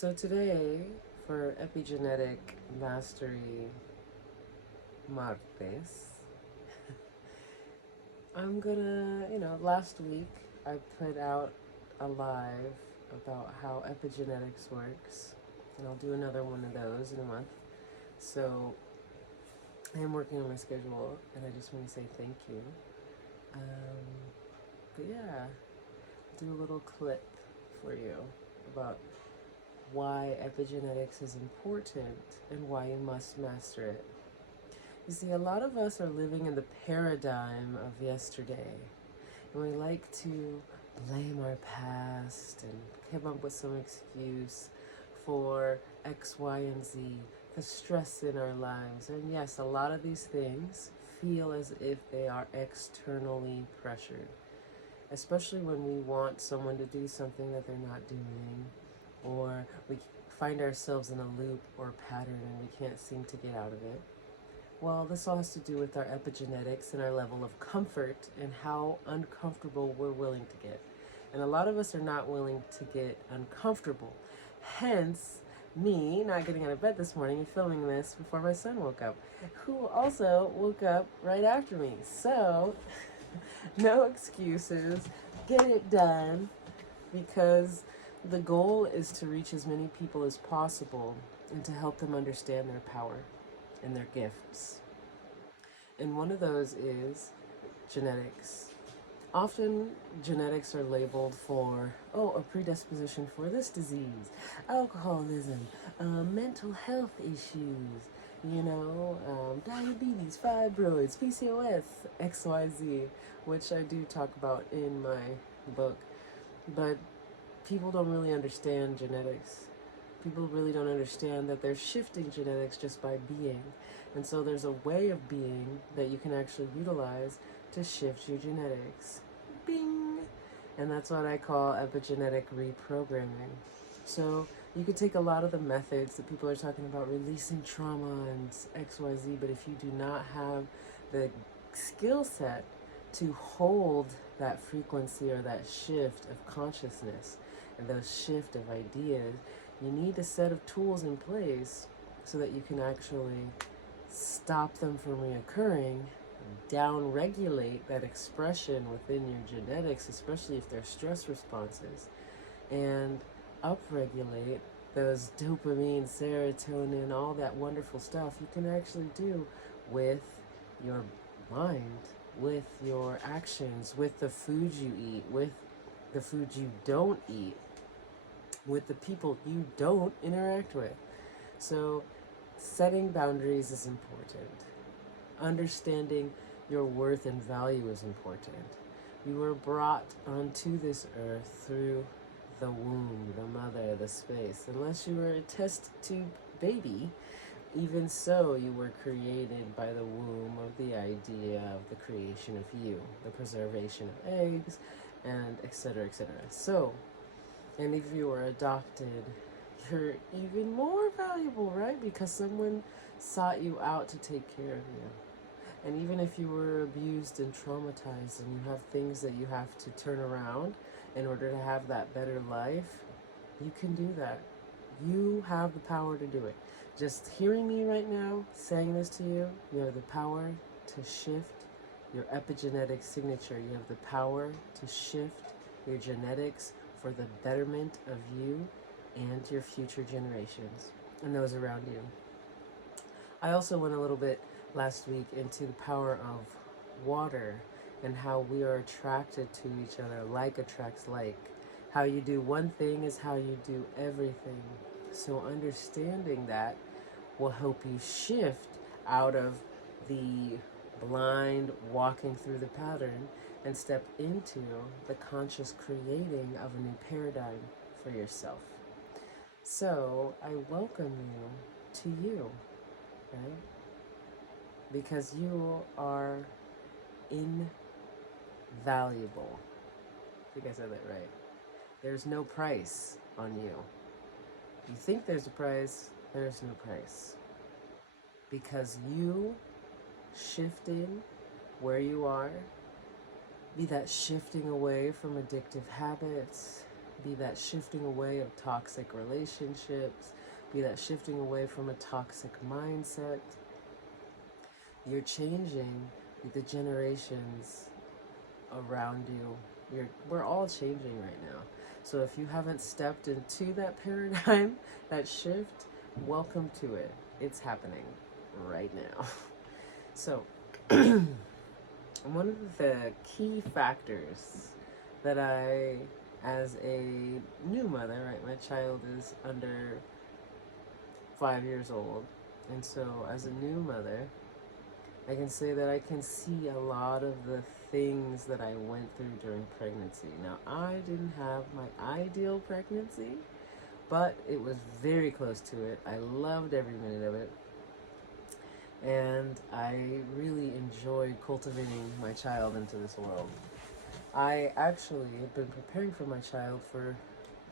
So today, for Epigenetic Mastery Martes, I'm gonna, last week I put out a live about how epigenetics works, and I'll do another one of those in a month. So I am working on my schedule, and I just want to say thank you. But yeah, do a little clip for you about why epigenetics is important and why you must master it. You see, a lot of us are living in the paradigm of yesterday, and we like to blame our past and come up with some excuse for X, Y, and Z, the stress in our lives. And yes, a lot of these things feel as if they are externally pressured, especially when we want someone to do something that they're not doing, or we find ourselves in a loop or pattern and we can't seem to get out of it. Well, this all has to do with our epigenetics and our level of comfort and how uncomfortable we're willing to get. And a lot of us are not willing to get uncomfortable. Hence, me not getting out of bed this morning and filming this before my son woke up, who also woke up right after me. So, no excuses. Get it done, because the goal is to reach as many people as possible and to help them understand their power and their gifts. And one of those is genetics. Often genetics are labeled for, a predisposition for this disease, alcoholism, mental health issues, diabetes, fibroids, PCOS, XYZ, which I do talk about in my book. But people don't really understand genetics. People really don't understand that they're shifting genetics just by being. And so there's a way of being that you can actually utilize to shift your genetics. Bing! And that's what I call epigenetic reprogramming. So you could take a lot of the methods that people are talking about, releasing trauma and XYZ, but if you do not have the skill set to hold that frequency or that shift of consciousness and those shift of ideas, you need a set of tools in place so that you can actually stop them from reoccurring, down-regulate that expression within your genetics, especially if they're stress responses, and upregulate those dopamine, serotonin, all that wonderful stuff you can actually do with your mind, with your actions, with the food you eat, with the food you don't eat, with the people you don't interact with. So setting boundaries is important. Understanding your worth and value is important. You were brought onto this earth through the womb, the mother, the space. Unless you were a test tube baby, even so, you were created by the womb of the idea of the creation of you, the preservation of eggs, and etc., etc. So, and if you were adopted, you're even more valuable, right? Because someone sought you out to take care of you. And even if you were abused and traumatized and you have things that you have to turn around in order to have that better life, you can do that. You have the power to do it. Just hearing me right now, saying this to you, you have the power to shift your epigenetic signature. You have the power to shift your genetics for the betterment of you and your future generations and those around you. I also went a little bit last week into the power of water and how we are attracted to each other. Like attracts like. How you do one thing is how you do everything. So understanding that will help you shift out of the blind walking through the pattern and step into the conscious creating of a new paradigm for yourself. So I welcome you to you, right? Because you are invaluable. I think I said that right. There's no price on you. You think there's a price, there's no price. Because you shifting where you are, be that shifting away from addictive habits, be that shifting away of toxic relationships, be that shifting away from a toxic mindset. You're changing the generations around you. We're all changing right now. So if you haven't stepped into that paradigm, that shift, welcome to it. It's happening right now. So one of the key factors that I, as a new mother, right, my child is under 5 years old, and so as a new mother, I can say that I can see a lot of the things that I went through during pregnancy. Now, I didn't have my ideal pregnancy, but it was very close to it. I loved every minute of it. And I really enjoyed cultivating my child into this world. I actually had been preparing for my child for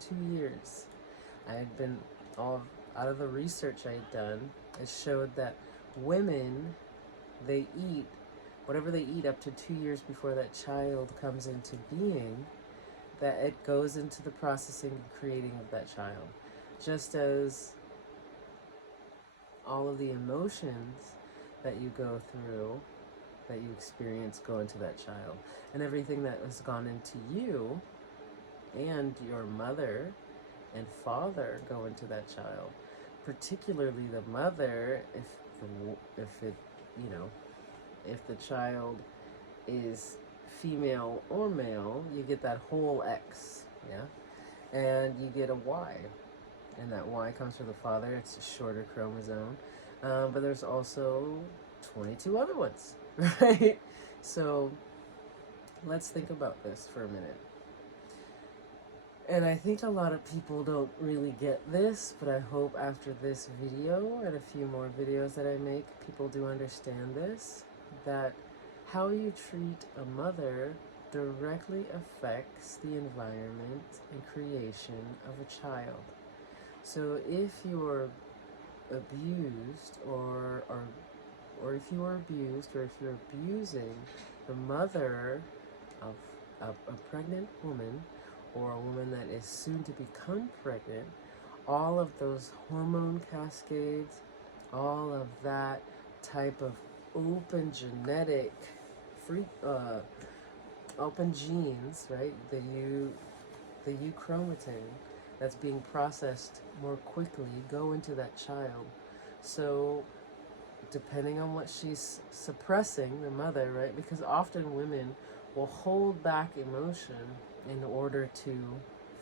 2 years. I had been, out of the research I had done, it showed that women, they eat whatever they eat up to 2 years before that child comes into being, that it goes into the processing and creating of that child. Just as all of the emotions that you go through, that you experience, go into that child. And everything that has gone into you and your mother and father go into that child. Particularly the mother, if the child is female or male, you get that whole X, yeah? And you get a Y. And that Y comes from the father. It's a shorter chromosome. But there's also 22 other ones, right? So let's think about this for a minute. And I think a lot of people don't really get this, but I hope after this video and a few more videos that I make, people do understand this, that how you treat a mother directly affects the environment and creation of a child. So if you're abused or if you are abused, or if you're abusing the mother of a pregnant woman, or a woman that is soon to become pregnant, all of those hormone cascades, all of that type of open genetic open genes, right? The euchromatin that's being processed more quickly go into that child. So depending on what she's suppressing, the mother, right? Because often women will hold back emotion in order to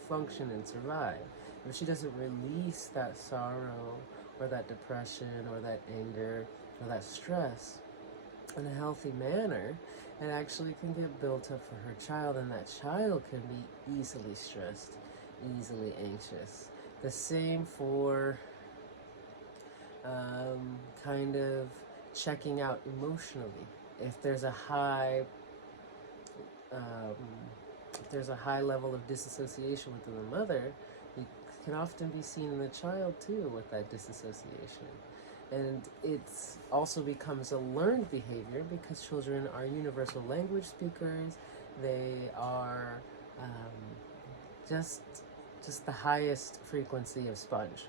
function and survive. If she doesn't release that sorrow or that depression or that anger or that stress in a healthy manner, it actually can get built up for her child, and that child can be easily stressed, easily anxious. The same for kind of checking out emotionally. If there's a high level of disassociation within the mother, it can often be seen in the child too with that disassociation. And it's also becomes a learned behavior because children are universal language speakers. They are just the highest frequency of sponge.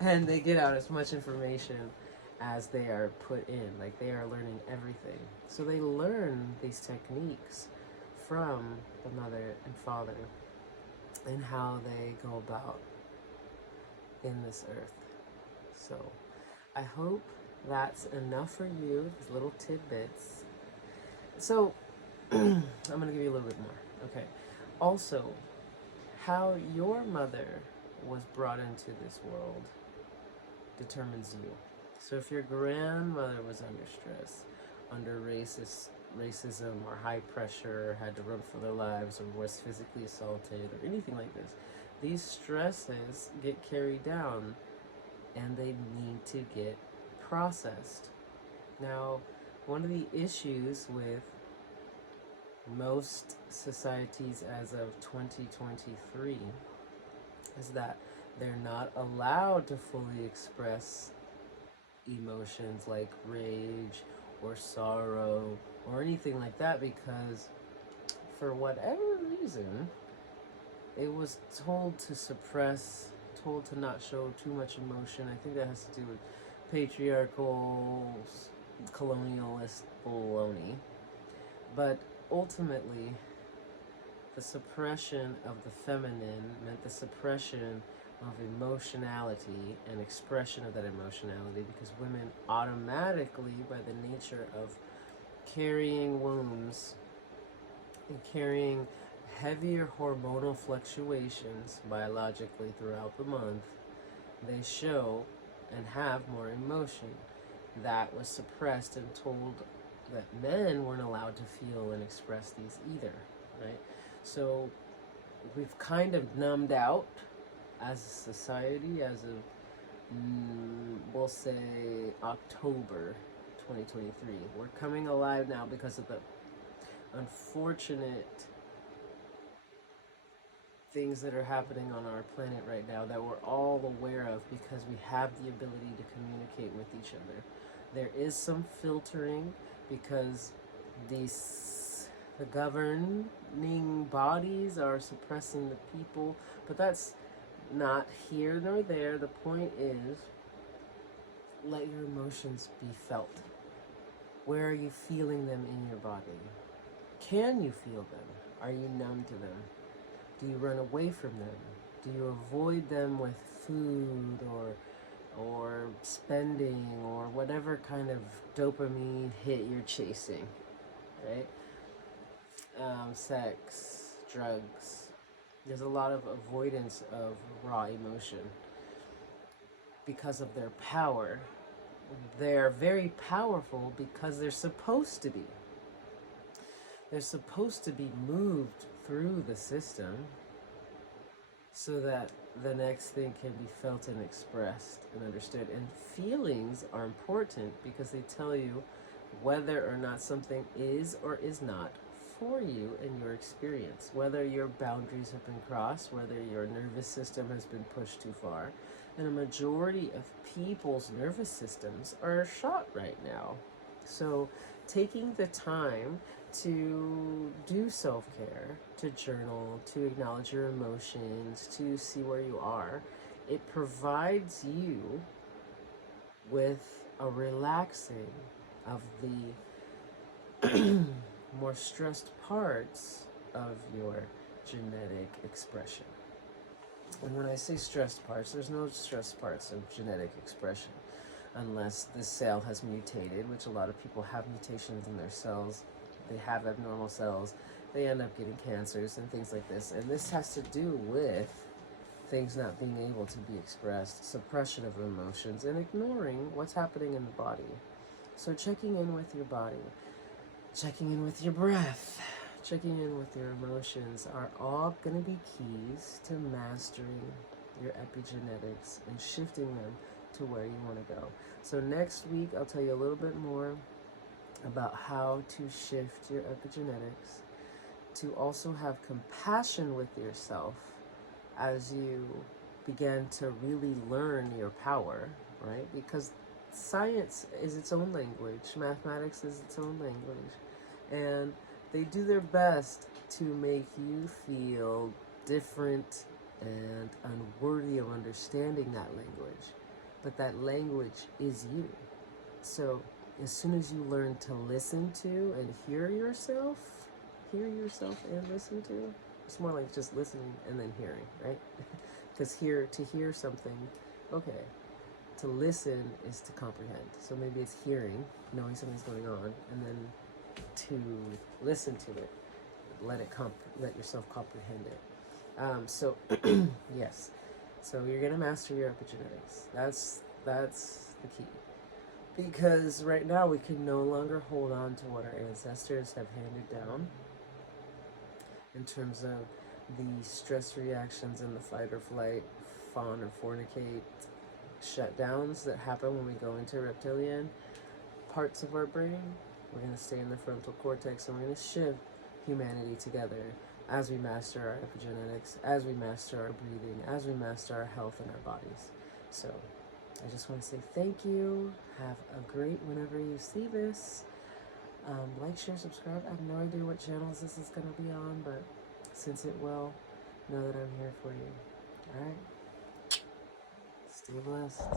And they get out as much information as they are put in. Like, they are learning everything. So they learn these techniques from the mother and father and how they go about in this earth. So I hope that's enough for you, these little tidbits. So I'm going to give you a little bit more. Okay. Also, how your mother was brought into this world determines you. So if your grandmother was under stress, under racism or high pressure, or had to run for their lives, or was physically assaulted, or anything like this, these stresses get carried down and they need to get processed. Now, one of the issues with most societies as of 2023 is that they're not allowed to fully express emotions like rage or sorrow or anything like that, because for whatever reason it was told to suppress, told to not show too much emotion. I think that has to do with patriarchal, colonialist baloney. But ultimately, the suppression of the feminine meant the suppression of emotionality and expression of that emotionality, because women automatically, by the nature of carrying wombs and carrying heavier hormonal fluctuations biologically throughout the month, they show and have more emotion. That was suppressed and told that men weren't allowed to feel and express these either, right? So we've kind of numbed out as a society as of, we'll say, October 2023. We're coming alive now because of the unfortunate things that are happening on our planet right now that we're all aware of, because we have the ability to communicate with each other. There is some filtering because the governing bodies are suppressing the people, but that's not here nor there. The point is, let your emotions be felt. Where are you feeling them in your body? Can you feel them? Are you numb to them? Do you run away from them? Do you avoid them with food or spending or whatever kind of dopamine hit you're chasing, right? Sex, drugs. There's a lot of avoidance of raw emotion because of their power. They're very powerful because they're supposed to be. They're supposed to be moved through the system so that the next thing can be felt and expressed and understood. And feelings are important because they tell you whether or not something is or is not for you in your experience, whether your boundaries have been crossed, whether your nervous system has been pushed too far. And a majority of people's nervous systems are shot right now. So taking the time to do self-care, to journal, to acknowledge your emotions, to see where you are, it provides you with a relaxing of the more stressed parts of your genetic expression. And when I say stressed parts, there's no stressed parts of genetic expression unless the cell has mutated, which a lot of people have mutations in their cells. They have abnormal cells. They end up getting cancers and things like this. And this has to do with things not being able to be expressed, suppression of emotions, and ignoring what's happening in the body. So checking in with your body, checking in with your breath, checking in with your emotions are all going to be keys to mastering your epigenetics and shifting them to where you want to go. So next week, I'll tell you a little bit more about how to shift your epigenetics, to also have compassion with yourself as you begin to really learn your power, right? Because science is its own language, mathematics is its own language, and they do their best to make you feel different and unworthy of understanding that language. But that language is you. So as soon as you learn to listen to and hear yourself and listen to, it's more like just listening and then hearing, right? Because to hear something, okay. To listen is to comprehend. So maybe it's hearing, knowing something's going on, and then to listen to it, let yourself comprehend it. So yes, so you're gonna master your epigenetics. That's the key. Because right now we can no longer hold on to what our ancestors have handed down in terms of the stress reactions and the fight or flight, fawn or fornicate shutdowns that happen when we go into reptilian parts of our brain. We're going to stay in the frontal cortex, and we're going to shift humanity together as we master our epigenetics, as we master our breathing, as we master our health and our bodies. So I just want to say thank you. Have a great whenever you see this. Like, share, subscribe. I have no idea what channels this is going to be on, but since it will know that I'm here for you. All right? Stay blessed.